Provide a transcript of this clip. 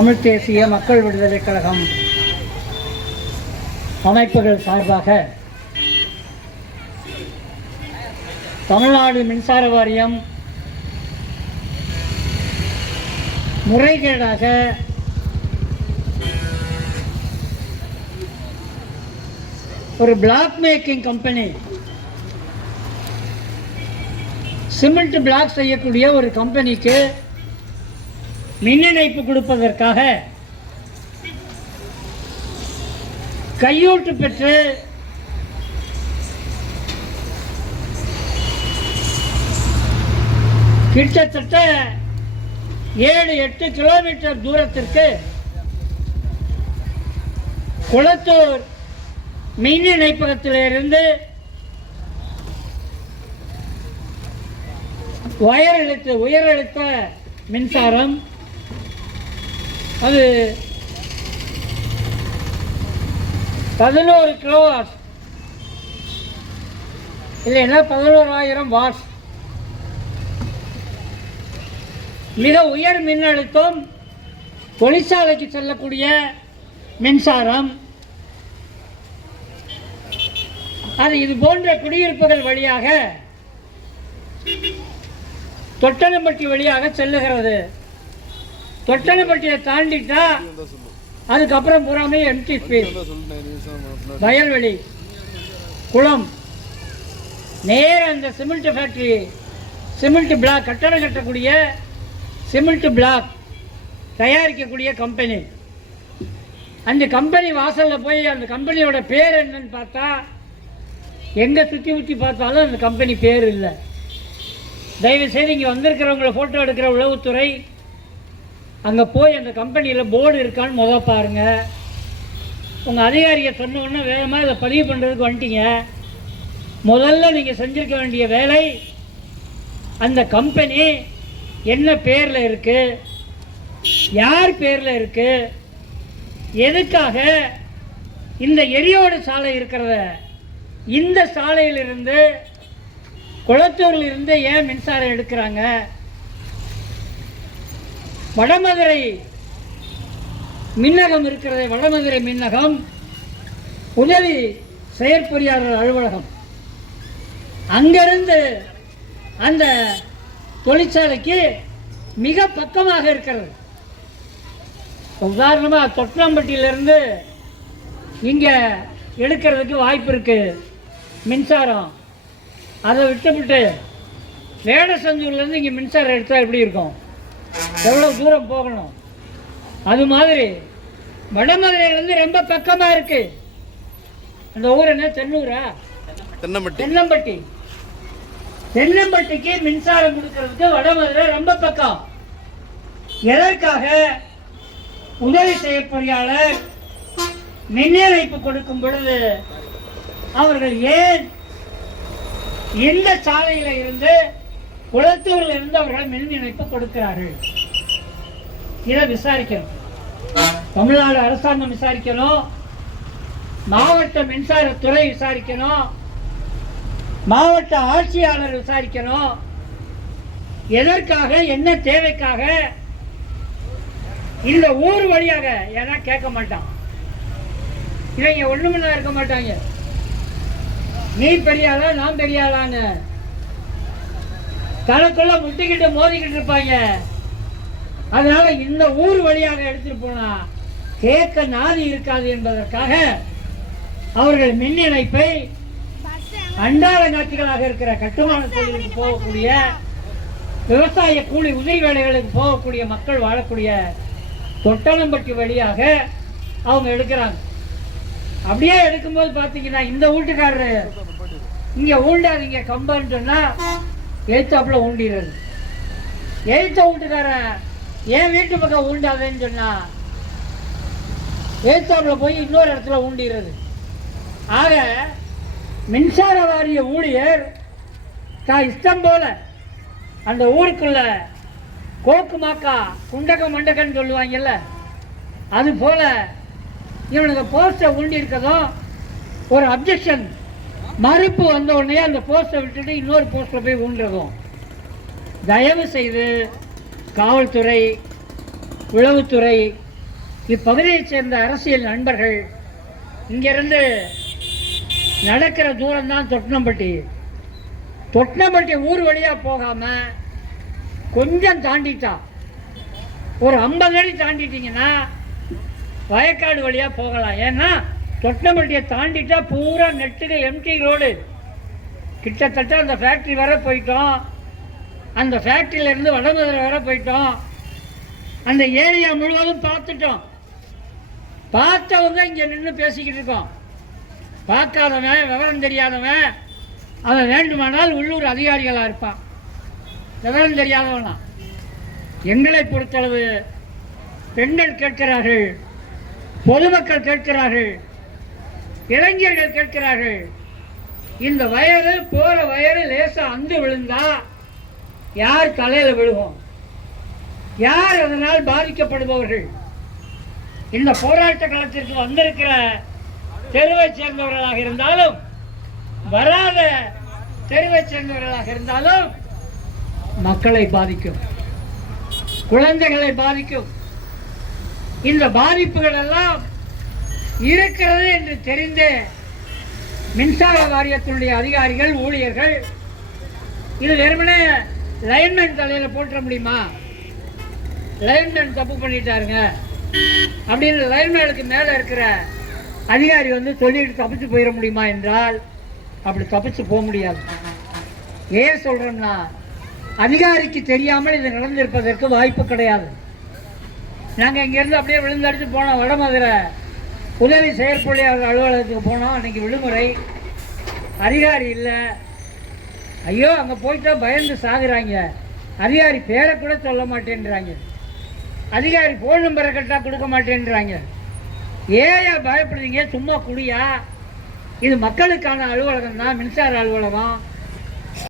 தமிழ் தேசிய மக்கள் விடுதலைக் கழகம் அமைப்புகள் சார்பாக தமிழ்நாடு மின்சார வாரியம் முறைகேடாக ஒரு block making company cement block செய்யக்கூடிய ஒரு கம்பெனிக்கு மின் இணைப்பு கொடுப்பதற்காக கையூட்டு பெற்று கிட்டத்தட்ட ஏழு எட்டு கிலோமீட்டர் தூரத்திற்கு குளத்தூர் மின் இணைப்பகத்திலிருந்து வயர் இழுத்து உயர் அழுத்த மின்சாரம் அது பதினோரு கிலோவாட் இல்லைன்னா பதினோராயிரம் வாட்ஸ். மிக உயர் மின்னழுத்தம் தொழிற்சாலைக்கு செல்லக்கூடிய மின்சாரம். அது இது போன்ற குடியிருப்புகள் வழியாக தொட்டனப்பட்டி வழியாக செல்லுகிறது. தொட்டனப்பட்டியை தாண்டிட்டா அதுக்கப்புறம் பூராமே எம்டி ஸ்பேஸ் வயல்வெளி குளம் நேர அந்த சிமெண்ட் ஃபேக்ட்ரி சிமெண்ட் பிளாக் கட்டடம் கட்டக்கூடிய சிமெண்ட் பிளாக் தயாரிக்கக்கூடிய கம்பெனி அந்த கம்பெனி வாசலில் போய் அந்த கம்பெனியோட பேர் என்னன்னு பார்த்தா எங்கே சுற்றி ஊற்றி பார்த்தாலும் அந்த கம்பெனி பேர் இல்லை. தயவுசெய்து இங்கே வந்திருக்கிறவங்கள ஃபோட்டோ எடுக்கிற உளவுத்துறை அங்கே போய் அந்த கம்பெனியில் போர்டு இருக்கான்னு முத பாருங்க. உங்கள் அதிகாரியை சொன்ன உடனே வேகமாக இதை பதிவு பண்ணுறதுக்கு வந்துட்டீங்க. முதல்ல நீங்கள் செஞ்சிருக்க வேண்டிய வேலை அந்த கம்பெனி என்ன பேரில் இருக்குது யார் பேரில் இருக்குது எதுக்காக இந்த எரியோடு சாலை இருக்கிறத இந்த சாலையிலிருந்து குளத்தூர்ல இருந்து ஏன் மின்சாரம் எடுக்கிறாங்க வடமதுரை மின்னகம் இருக்கிறது வடமதுரை மின்னகம். உதவி செயற்பொறியாளர் அலுவலகம். அங்கிருந்து அந்த தொழிற்சாலைக்கு மிக பக்கமாக இருக்கிறது. உதாரணமாக தொட்டம்பட்டியிலிருந்து இங்கே எடுக்கிறதுக்கு வாய்ப்பு இருக்குது மின்சாரம். அதை விட்டுவிட்டு வேடசந்தூர்லேருந்து இங்கே மின்சாரம் எடுத்தால் எப்படி இருக்கும்? எவ்வளோ தூரம் போகணும்? அது மாதிரி வடமதுரையிலேருந்து ரொம்ப பக்கமாக இருக்குது அந்த ஊர் என்ன? தென்னூரா? தென்னம்பட்டி. தென்னம்பட்டி. தென்னம்பட்டிக்கு மின்சாரம் கொடுக்கறதுக்கு வடமதுரை ரொம்ப பக்கம். எதற்காக உதவி செய்யப்பொறியாளர் மின் இணைப்பு கொடுக்கும் பொழுது அவர்கள் ஏன் இந்த சாலையில இருந்து குளத்தூரில் இருந்து அவர்கள் மின் இணைப்பு கொடுக்கிறார்கள். இதை விசாரிக்கணும். தமிழ்நாடு அரசாங்கம் விசாரிக்கணும். மாவட்ட மின்சாரத்துறை விசாரிக்கணும். மாவட்ட ஆட்சியாளர் விசாரிக்கணும். எதற்காக என்ன தேவைக்காக? இந்த ஊர் வழியாக ஏன்னா கேட்க மாட்டான். இவங்க ஒண்ணுமில்ல இருக்க மாட்டாங்க. நீ பெரியாளா நான் பெரியாளான்னு. தனக்குள்ள முட்டிக்கிட்டு மோதிக்கிட்டு இருப்பாங்க. அதனால இந்த ஊர் வழியாக எடுத்துட்டு போனா கேட்க நாதி இருக்காது என்பதற்காக அவர்கள் மின் இணைப்பை அன்றாட நாட்களாக இருக்கிற கட்டுமான தொழிலுக்கு போகக்கூடிய விவசாய கூலி உதவி வேலைகளுக்கு போகக்கூடிய மக்கள் வாழக்கூடிய தொட்டனம்பட்டி வழியாக அவங்க எடுக்கிறாங்க. அப்படியே எடுக்கும்போது பார்த்தீங்கன்னா இந்த வீட்டுக்காரரு இங்கே ஊண்டாதீங்க கம்பன்னு சொன்னால் எழுத்தாப்புல ஊண்டிடுறது. எழுத்த வீட்டுக்காரன் ஏன் வீட்டு பக்கம் ஊண்டாவேன்னு சொன்னா? எழுத்தாப்புல போய் இன்னொரு இடத்துல ஊண்டிடுறது. ஆக மின்சார வாரிய ஊழியர் தான் இஷ்டம் போல அந்த ஊருக்குள்ள கோக்கு மாக்கா குண்டக மண்டகன்னு சொல்லுவாங்கல்ல அது போல இவனுக்கு போஸ்டை ஊண்டி இருக்கதும் ஒரு அப்ஜெக்ஷன் மறுப்பு வந்த உடனே அந்த போஸ்டை விட்டுட்டு இன்னொரு போஸ்டில் போய் ஊன்றதும் தயவு செய்து காவல்துறை உளவுத்துறை இப்பகுதியைச் சேர்ந்த அரசியல் நண்பர்கள் இங்கிருந்து நடக்கிற தூரம் தான் தொட்டினம்பட்டி. தொட்டினம்பட்டி ஊர் வழியாக போகாமல் கொஞ்சம் தாண்டிட்டா. ஒரு ஐம்பது அடி தாண்டிட்டீங்கன்னா வயக்காடு வழியாக போகலாம். ஏன்னா தொட்டினம்பட்டியை தாண்டிட்டா பூரா நெட்டுக்கு எம்டி ரோடு கிட்டத்தட்ட அந்த ஃபேக்ட்ரி வர போயிட்டோம். அந்த ஃபேக்ட்ரியிலேருந்து வடமதுரை வர போயிட்டோம். அந்த ஏரியா முழுவதும் பார்த்துட்டோம். பார்த்தவங்க இங்கே நின்று பேசிக்கிட்டு இருக்கோம். பார்க்காதவன் விவரம் தெரியாதவன் அவன் வேண்டுமானால் உள்ளூர் அதிகாரிகளாக இருப்பான். விவரம் தெரியாதவனா? எங்களை பொறுத்தளவு பெண்கள் கேட்கிறார்கள் பொதுமக்கள் கேட்கிறார்கள் இளைஞர்கள் கேட்கிறார்கள் இந்த வயறு போற வயறு லேசா அந்து விழுந்தா யார் தலையில விழுகும்? யார் அதனால் பாதிக்கப்படுபவர்கள்? இந்த போராட்ட களத்திற்கு வந்திருக்கிற தெருவை சேர்ந்தவர்களாக இருந்தாலும் வராத தெருவை சேர்ந்தவர்களாக இருந்தாலும் மக்களை பாதிக்கும். குழந்தைகளை பாதிக்கும். இந்த பாதிப்புகள் எல்லாம் இருக்கிறது என்று தெரிந்தே மின்சார வாரியத்தினுடைய அதிகாரிகள் ஊழியர்கள் இது வெறுமனே லைன்மேன் தலையில் போட்டுற முடியுமா? லைன்மேன் தப்பு பண்ணிட்டாருங்க. அப்படின்னு லைன்மேனுக்கு மேலே இருக்கிற அதிகாரி வந்து சொல்லிட்டு தப்பிச்சு போயிட முடியுமா என்றால் அப்படி தப்பிச்சு போக முடியாது. ஏன் சொல்கிறோம்னா அதிகாரிக்கு தெரியாமல் இது நடந்திருப்பதற்கு வாய்ப்பு கிடையாது. நாங்கள் இங்கேருந்து அப்படியே விழுந்தடிச்சு போனோம் வடமதுரை. உதவி செயற்பொழியாளர் அலுவலகத்துக்கு போனோம் அன்றைக்கி விடுமுறை. அதிகாரி இல்லை. ஐயோ அங்கே போயிட்டா பயந்து சாகுறாங்க. அதிகாரி பேரை கூட சொல்ல மாட்டேன்றாங்க. அதிகாரி ஃபோன் நம்பரை கரெக்டாக கொடுக்க மாட்டேன்றாங்க. ஏயா பயப்படுறீங்க? சும்மா குடியா? இது மக்களுக்கான அலுவலகம் தான் மின்சார அலுவலகம்.